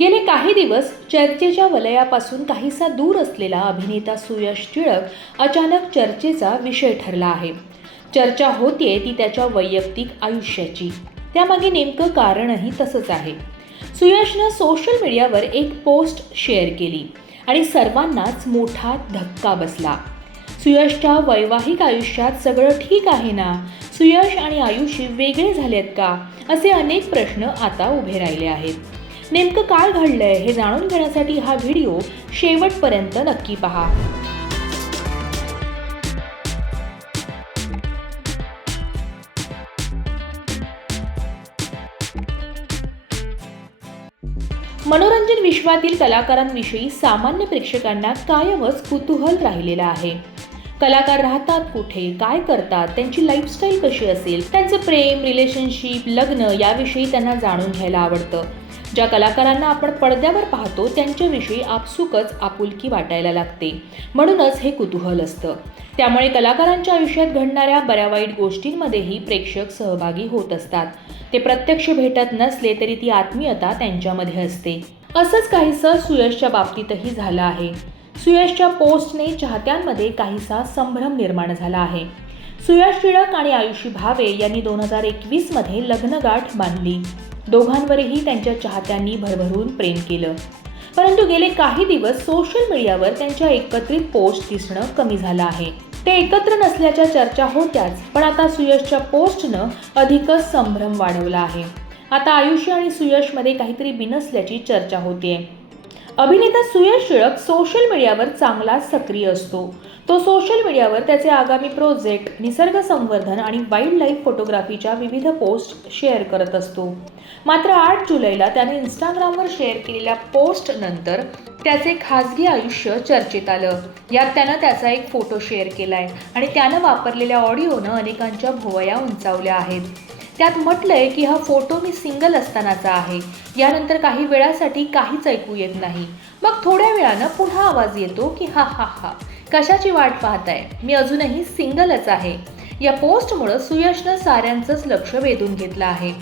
गेले काही दिवस चर्चेच्या वलयापासून काहीसा दूर असलेला अभिनेता सुयश टिळक अचानक चर्चेचा विषय ठरला आहे. चर्चा होतीये ती त्याच्या वैयक्तिक आयुष्याची. त्यामागे नेमकं कारणही तसंच आहे. सुयशनं सोशल मीडियावर एक पोस्ट शेअर केली आणि सर्वांनाच मोठा धक्का बसला. सुयशच्या वैवाहिक आयुष्यात सगळं ठीक आहे ना? सुयश आणि आयुषी वेगळे झालेत का? असे अनेक प्रश्न आता उभे राहिले आहेत. नेमकं काय घडलंय हे जाणून घेण्यासाठी हा व्हिडिओ शेवटपर्यंत नक्की पहा. मनोरंजन विश्वातील कलाकारांविषयी सामान्य प्रेक्षकांना कायमच कुतूहल राहिलेलं आहे. कलाकार राहतात कुठे काय करतात त्यांची लाईफस्टाईल कशी असेल त्यांचं प्रेम रिलेशनशिप लग्न याविषयी त्यांना जाणून घ्यायला आवडतं. ज्या कलाकारांना आपण पडद्यावर पाहतो त्यांच्याविषयी आपसुकच आपुलकी वाटायला लागते. म्हणूनच हे कुतूहल असतं. त्यामुळे कलाकारांच्या आयुष्यात घडणाऱ्या बऱ्या वाईट गोष्टींमध्येही प्रेक्षक सहभागी होत असतात. ते प्रत्यक्ष भेटत नसले तरी ती आत्मीयता त्यांच्यामध्ये असते. असंच काहीसं सुयशच्या बाबतीतही झालं आहे. सुयशच्या पोस्टने चाहत्यांमध्ये काहीसा संभ्रम निर्माण झाला आहे. सुयश टिळक आणि आयुषी भावे यांनी दोन हजार एकवीसमध्ये लग्नगाठ बांधली. दोघांवरही त्यांच्या चाहत्यांनी भरभरून प्रेम केलं. परंतु गेले काही दिवस सोशल मीडियावर त्यांच्या एकत्रित पोस्ट दिसणं कमी झालं आहे. ते एकत्र नसल्याच्या चर्चा होत्याच पण आता सुयशच्या पोस्टनं अधिकच संभ्रम वाढवला आहे. आता आयुष्य आणि सुयशमध्ये काहीतरी बिनसल्याची चर्चा होतीये. अभिनेता सुयश टिळक सोशल मीडियावर चांगला सक्रिय असतो. तो सोशल मीडियावर त्याचे आगामी प्रोजेक्ट निसर्ग संवर्धन आणि वाईल्ड लाईफ फोटोग्राफीच्या विविध पोस्ट शेअर करत असतो. मात्र आठ जुलैला त्याने इंस्टाग्रामवर शेअर केलेल्या पोस्ट नंतर त्याचे खाजगी आयुष्य चर्चेत आलं. यात त्यानं त्याचा एक फोटो शेअर केलाय आणि त्यानं वापरलेल्या ऑडिओनं अनेकांच्या भुवया उंचावल्या आहेत. त्यात म्हटलंय की हा फोटो मी सिंगल असतानाचा आहे. यानंतर काही वेळासाठी काहीच ऐकू येत नाही. मग थोड्या वेळानं पुन्हा आवाज येतो की हा हा हा. कशाची वाट पाहताय? मी अजूनही सिंगलच आहे. या पोस्टमुळं सुयशनं साऱ्यांचंच लक्ष वेधून घेतलं आहे.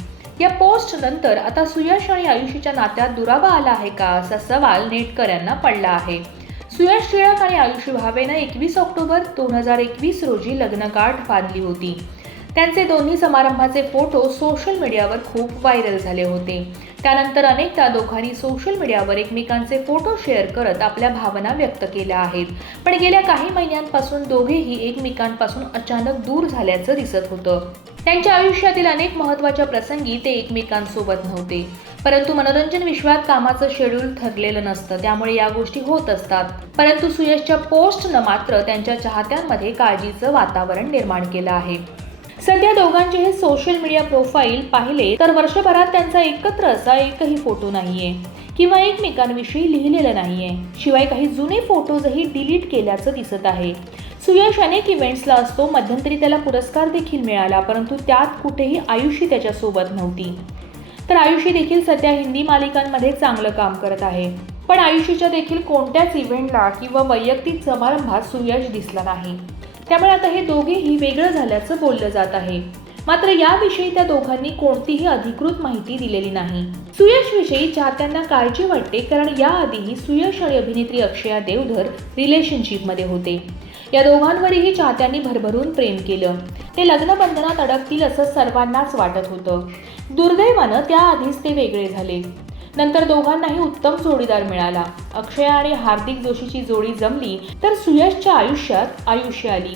या पोस्ट नंतर आता सुयश आणि आयुषीच्या नात्यात दुरावा आला आहे का असा सवाल नेटकऱ्यांना पडला आहे. सुयश टिळक आणि आयुषी भावेनं एकवीस ऑक्टोबर दोन हजार एकवीस रोजी लग्नगाठ बांधली होती. त्यांचे दोन्ही समारंभाचे फोटो सोशल मीडियावर खूप व्हायरल झाले होते. त्यानंतर अनेकदा दोघांनी सोशल मीडियावर एकमेकांचे फोटो शेअर करत आपल्या भावना व्यक्त केल्या आहेत. पण गेल्या काही महिन्यांपासून दोघेही एकमेकांपासून अचानक दूर झाल्याचं दिसत होतं. त्यांच्या आयुष्यातील अनेक महत्त्वाच्या प्रसंगी ते एकमेकांसोबत नव्हते. परंतु मनोरंजन विश्वात कामाचं शेड्यूल ठरलेलं नसतं त्यामुळे या गोष्टी होत असतात. परंतु सुयशच्या पोस्टनं मात्र त्यांच्या चाहत्यांमध्ये काळजीचं वातावरण निर्माण केलं आहे. सध्या दोघांचे हे सोशल मीडिया प्रोफाईल पाहिले तर वर्षभरात त्यांचा एकत्र असा एकही फोटो नाहीये. किंवा एकमेकांविषयी लिहिलेलं नाहीये. शिवाय काही जुने फोटोजही डिलीट केल्याचं दिसत आहे. सुयश अनेक इव्हेंट्सला असतो मध्यंतरी त्याला पुरस्कार देखील मिळाला परंतु त्यात कुठेही आयुषी त्याच्यासोबत नव्हती. तर आयुषी देखील सध्या हिंदी मालिकांमध्ये चांगलं काम करत आहे. पण आयुषीच्या देखील कोणत्याच इव्हेंटला किंवा वैयक्तिक समारंभात सुयश दिसला नाही. त्यामुळे आता हे दोघेही वेगळं झाल्याचं बोललं जात आहे. मात्र याविषयी त्या दोघांनी कोणतीही अधिकृत माहिती दिलेली नाही. सुयश विषयी चाहत्यांना काळजी वाटते कारण याआधीही सुयश आणि अभिनेत्री अक्षया देवधर रिलेशनशिपमध्ये होते. या दोघांवरही चाहत्यांनी भरभरून प्रेम केलं. ते लग्नबंधनात अडकतील असं सर्वांनाच वाटत होतं. दुर्दैवानं त्याआधीच ते वेगळे झाले. नंतर दोघांनाही उत्तम जोडीदार मिळाला. अक्षय आणि हार्दिक जोशीची जोडी जमली तर सुयशच्या आयुष्यात आयुष्य आली.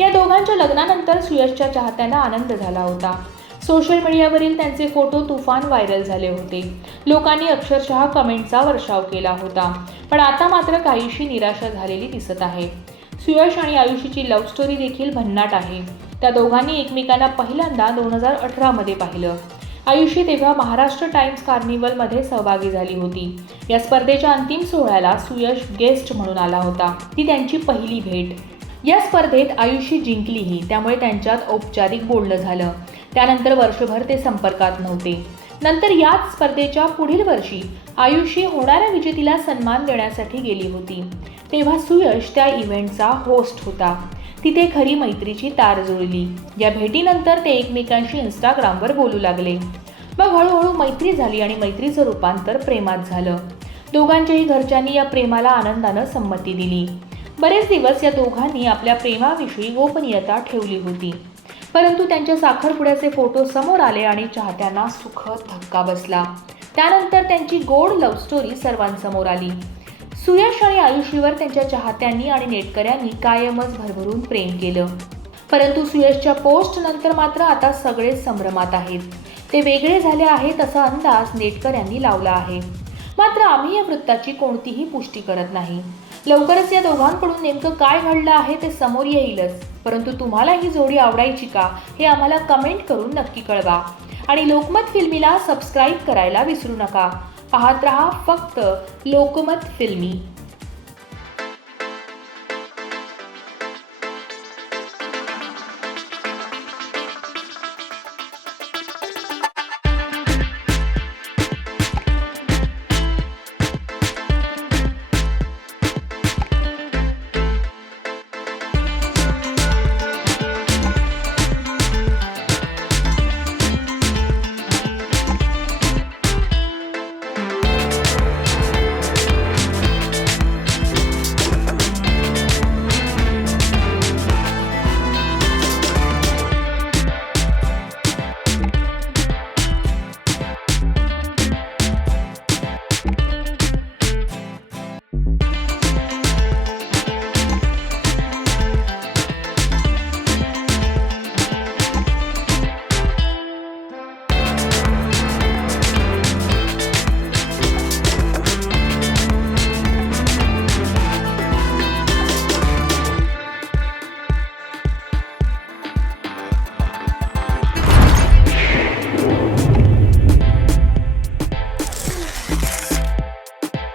या दोघांच्या लग्नानंतर सुयशच्या चाहत्यांना आनंद झाला होता. सोशल मीडियावरील त्यांचे फोटो तुफान व्हायरल झाले होते. लोकांनी अक्षरशः कमेंटचा वर्षाव केला होता. पण आता मात्र काहीशी निराशा झालेली दिसत आहे. सुयश आणि आयुषीची लव्ह स्टोरी देखील भन्नाट आहे. त्या दोघांनी एकमेकांना पहिल्यांदा दोन हजार अठरामध्ये पाहिलं. आयुषी तेव्हा महाराष्ट्र टाइम्स कार्निवलमध्ये सहभागी झाली होती. या स्पर्धेच्या अंतिम सोहळ्याला सुयश गेस्ट म्हणून आला होता. ती त्यांची पहिली भेट. या स्पर्धेत आयुषी जिंकलीही त्यामुळे त्यांच्यात औपचारिक बोलणं झालं. त्यानंतर वर्षभर ते संपर्कात नव्हते. नंतर याच स्पर्धेच्या पुढील वर्षी आयुषी होणाऱ्या विजेतीला सन्मान देण्यासाठी गेली होती. तेव्हा सुयश त्या इव्हेंटचा होस्ट होता. तिथे खरी मैत्रीची तार जुळली. या भेटीनंतर ते एकमेकांशी इंस्टाग्रामवर बोलू लागले. मग हळूहळू मैत्री झाली आणि मैत्रीचं रूपांतर प्रेमात झालं. दोघांच्याही घरच्यांनी या प्रेमाला आनंदानं संमती दिली. बरेच दिवस या दोघांनी आपल्या प्रेमाविषयी गोपनीयता ठेवली होती. परंतु त्यांच्या साखरपुड्याचे फोटो समोर आले आणि चाहत्यांना सुखद धक्का बसला. त्यानंतर त्यांची गोड लव्ह स्टोरी सर्वांसमोर आली. सुयश आणि आयुषीवर त्यांच्या चाहत्यांनी आणि नेटकऱ्यांनी कायमच भरभरून प्रेम केलं. परंतु सुयशच्या पोस्ट नंतर मात्र आता सगळे संभ्रमात आहेत. ते वेगळे झाले आहेत असा अंदाज नेटकऱ्यांनी लावला आहे. मात्र आम्ही या वृत्ताची कोणतीही पुष्टी करत नाही. लवकरच या दोघांकडून नेमकं काय घडलं आहे ते समोर येईलच. परंतु तुम्हाला ही जोडी आवडायची का हे आम्हाला कमेंट करून नक्की कळवा. आणि लोकमत फिल्मीला सबस्क्राईब करायला विसरू नका. पाहत रहा फक्त लोकमत फिल्मी.